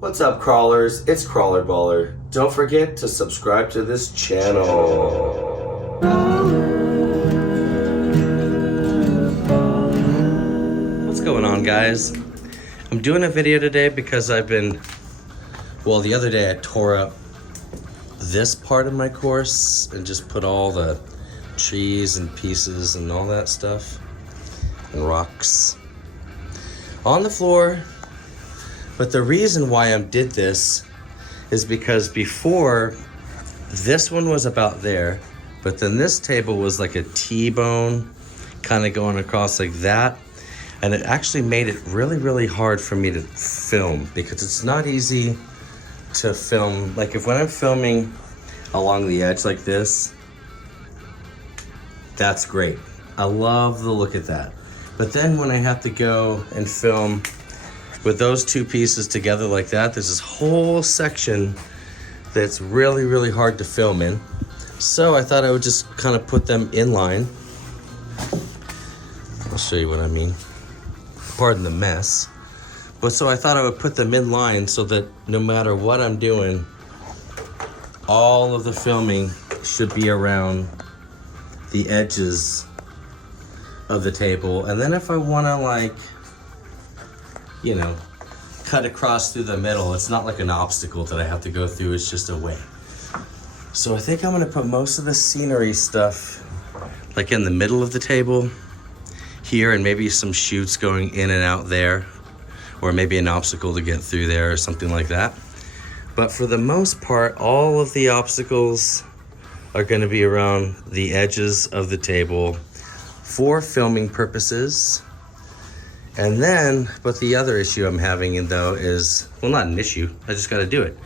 What's up, crawlers? It's Crawler Baller. Don't forget to subscribe to this channel. What's going on, guys? I'm doing a video today because the other day I tore up this part of my course and just put all the trees and pieces and all that stuff and rocks on the floor. But the reason why I did this is because before, this one was about there, but then this table was like a T-bone kind of going across like that. And it actually made it really, really hard for me to film because it's not easy to film. Like when I'm filming along the edge like this, that's great. I love the look at that. But then when I have to go and film with those two pieces together like that, there's this whole section that's really, really hard to film in. So I thought I would just kind of put them in line. I'll show you what I mean. Pardon the mess. But so I thought I would put them in line so that no matter what I'm doing, all of the filming should be around the edges of the table. And then if I wanna cut across through the middle, it's not like an obstacle that I have to go through, it's just a way. So I think I'm gonna put most of the scenery stuff like in the middle of the table here, and maybe some chutes going in and out there, or maybe an obstacle to get through there or something like that. But for the most part, all of the obstacles are gonna be around the edges of the table for filming purposes. And then, but the other issue I'm having though is, well, not an issue, I just gotta do it,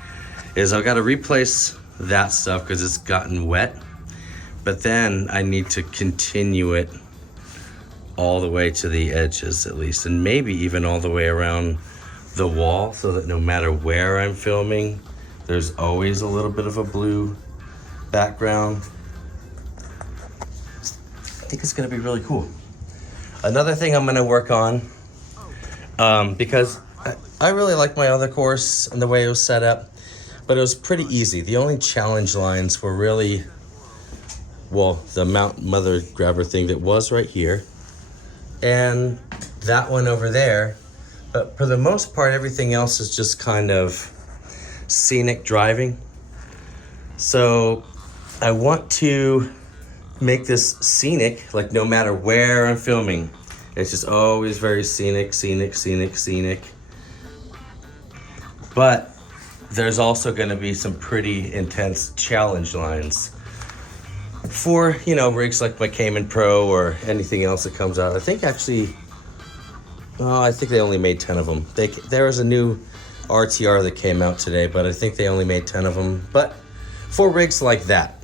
is I've gotta replace that stuff because it's gotten wet. But then I need to continue it all the way to the edges at least, and maybe even all the way around the wall so that no matter where I'm filming, there's always a little bit of a blue background. I think it's gonna be really cool. Another thing I'm gonna work on, because I really like my other course and the way it was set up, but it was pretty easy. The only challenge lines were really, well, the Mount Mother Grabber thing that was right here, and that one over there. But for the most part, everything else is just kind of scenic driving. So I want to make this scenic, like no matter where I'm filming. It's just always very scenic. But there's also gonna be some pretty intense challenge lines for, rigs like my Cayman Pro or anything else that comes out. I think actually, I think they only made 10 of them. There was a new RTR that came out today, but I think they only made 10 of them. But for rigs like that,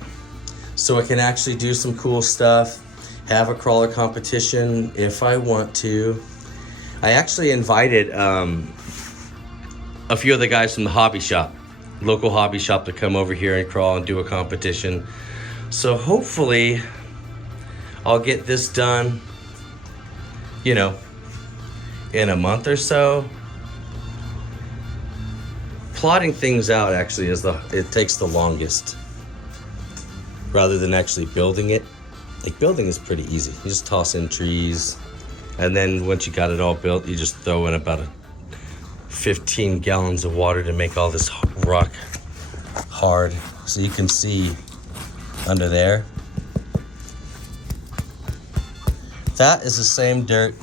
so I can actually do some cool stuff, have a crawler competition if I want to. I actually invited a few of the guys from the hobby shop, local hobby shop, to come over here and crawl and do a competition. So hopefully I'll get this done, in a month or so. Plotting things out actually it takes the longest, rather than actually building it. Like building is pretty easy. You just toss in trees, and then once you got it all built, you just throw in about 15 gallons of water to make all this rock hard. So you can see under there, that is the same dirt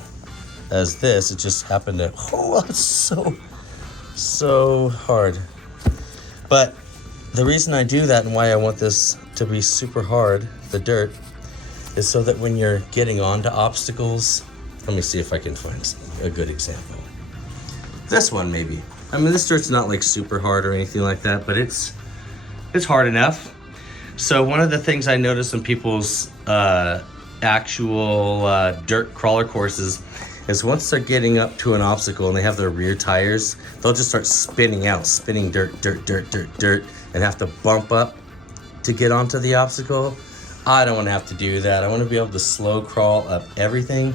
as this. It just happened to, it's so hard. But the reason I do that and why I want this to be super hard, the dirt, is so that when you're getting onto obstacles, let me see if I can find a good example. This one maybe. I mean, this dirt's not like super hard or anything like that, but it's hard enough. So one of the things I notice in people's actual dirt crawler courses is once they're getting up to an obstacle and they have their rear tires, they'll just start spinning dirt, and have to bump up to get onto the obstacle. I don't want to have to do that. I want to be able to slow crawl up everything.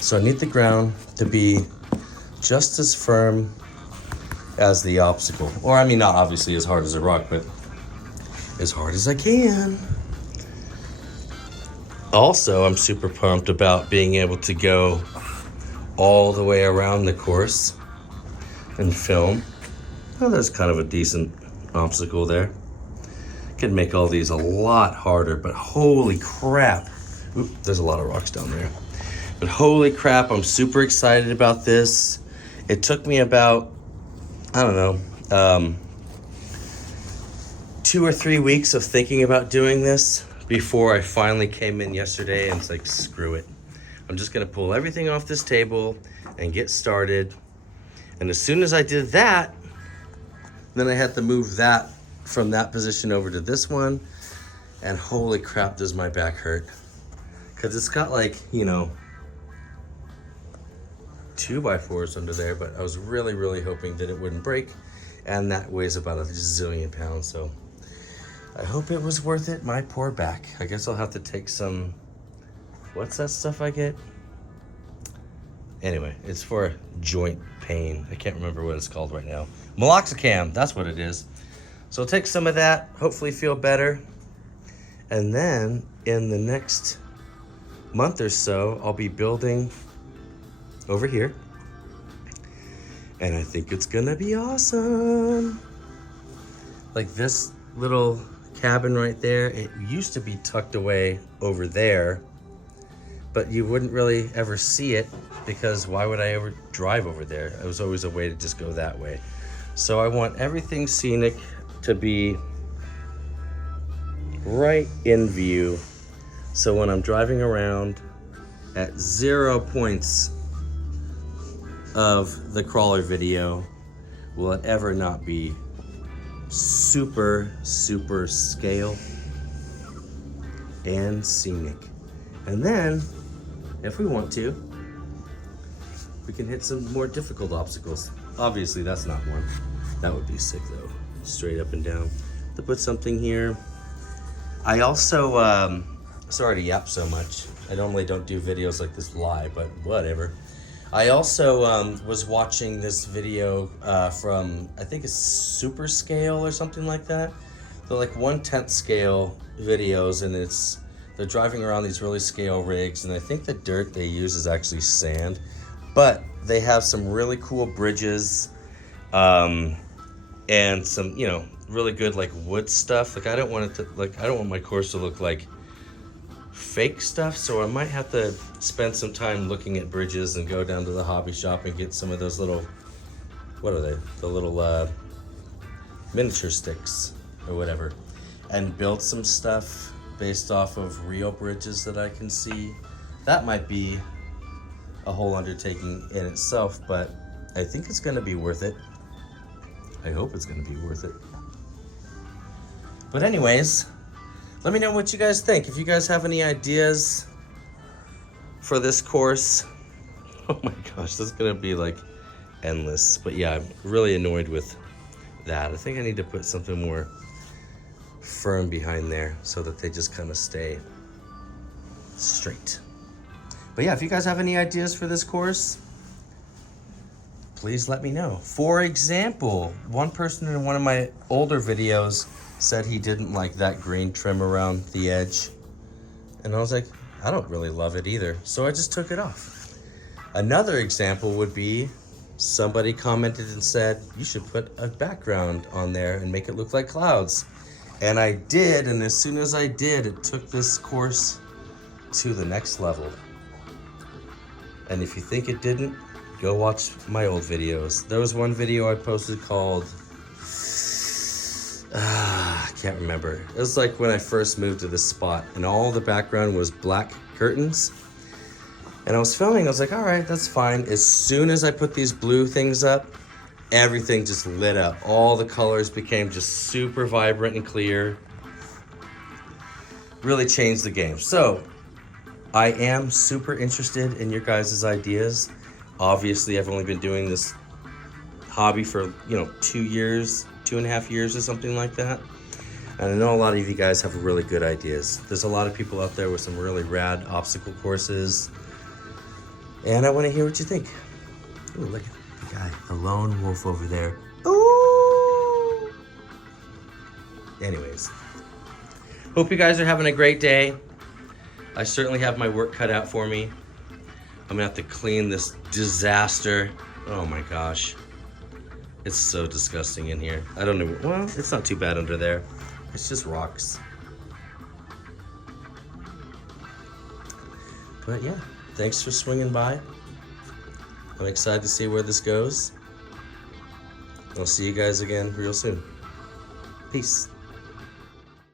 So I need the ground to be just as firm as the obstacle. Or I mean, not obviously as hard as a rock, but as hard as I can. Also, I'm super pumped about being able to go all the way around the course and film. Oh, there's kind of a decent obstacle there. Could make all these a lot harder, but holy crap. Oop, there's a lot of rocks down there. But holy crap, I'm super excited about this. It took me about, I don't know, 2 or 3 weeks of thinking about doing this before I finally came in yesterday and it's like, screw it. I'm just gonna pull everything off this table and get started. And as soon as I did that, then I had to move that from that position over to this one. And holy crap, does my back hurt. Cause it's got like, you know, 2x4s under there, but I was really, really hoping that it wouldn't break. And that weighs about a zillion pounds, so I hope it was worth it. My poor back. I guess I'll have to take some, what's that stuff I get? Anyway, it's for joint pain. I can't remember what it's called right now. Meloxicam, that's what it is. So I'll take some of that, hopefully feel better. And then in the next month or so, I'll be building over here. And I think it's gonna be awesome. Like this little cabin right there, it used to be tucked away over there, but you wouldn't really ever see it because why would I ever drive over there? It was always a way to just go that way. So I want everything scenic to be right in view. So when I'm driving around at 0 points of the crawler video, will it ever not be super, super scale and scenic. And then, if we want to, we can hit some more difficult obstacles. Obviously, that's not one. That would be sick though. Straight up and down. To put something here. I also, sorry to yap so much. I normally don't do videos like this live, but whatever. I also was watching this video from, I think it's Super Scale or something like that. They're like 1/10 scale videos, and they're driving around these really scale rigs, and I think the dirt they use is actually sand, but they have some really cool bridges and some, you know, really good like wood stuff. Like I don't want my course to look like fake stuff, so I might have to spend some time looking at bridges and go down to the hobby shop and get some of those little, what are they? The little miniature sticks or whatever, and build some stuff based off of real bridges that I can see. That might be a whole undertaking in itself, but I think it's gonna be worth it. I hope it's gonna be worth it. But anyways, let me know what you guys think. If you guys have any ideas for this course. Oh my gosh, this is gonna be like endless. But yeah, I'm really annoyed with that. I think I need to put something more firm behind there so that they just kind of stay straight. But yeah, if you guys have any ideas for this course, please let me know. For example, one person in one of my older videos said he didn't like that green trim around the edge. And I was like, I don't really love it either. So I just took it off. Another example would be somebody commented and said, you should put a background on there and make it look like clouds. And I did, and as soon as I did, it took this course to the next level. And if you think it didn't, go watch my old videos. There was one video I posted called, I can't remember. It was like when I first moved to this spot and all the background was black curtains. And I was filming, I was like, all right, that's fine. As soon as I put these blue things up, everything just lit up. All the colors became just super vibrant and clear. Really changed the game. So I am super interested in your guys' ideas. Obviously, I've only been doing this hobby for, 2 years, 2.5 years or something like that. And I know a lot of you guys have really good ideas. There's a lot of people out there with some really rad obstacle courses. And I want to hear what you think. Ooh, look at the guy, the lone wolf over there. Ooh. Anyways, hope you guys are having a great day. I certainly have my work cut out for me. I'm gonna have to clean this disaster. Oh my gosh. It's so disgusting in here. I don't know, well, it's not too bad under there. It's just rocks. But yeah, thanks for swinging by. I'm excited to see where this goes. I'll see you guys again real soon. Peace.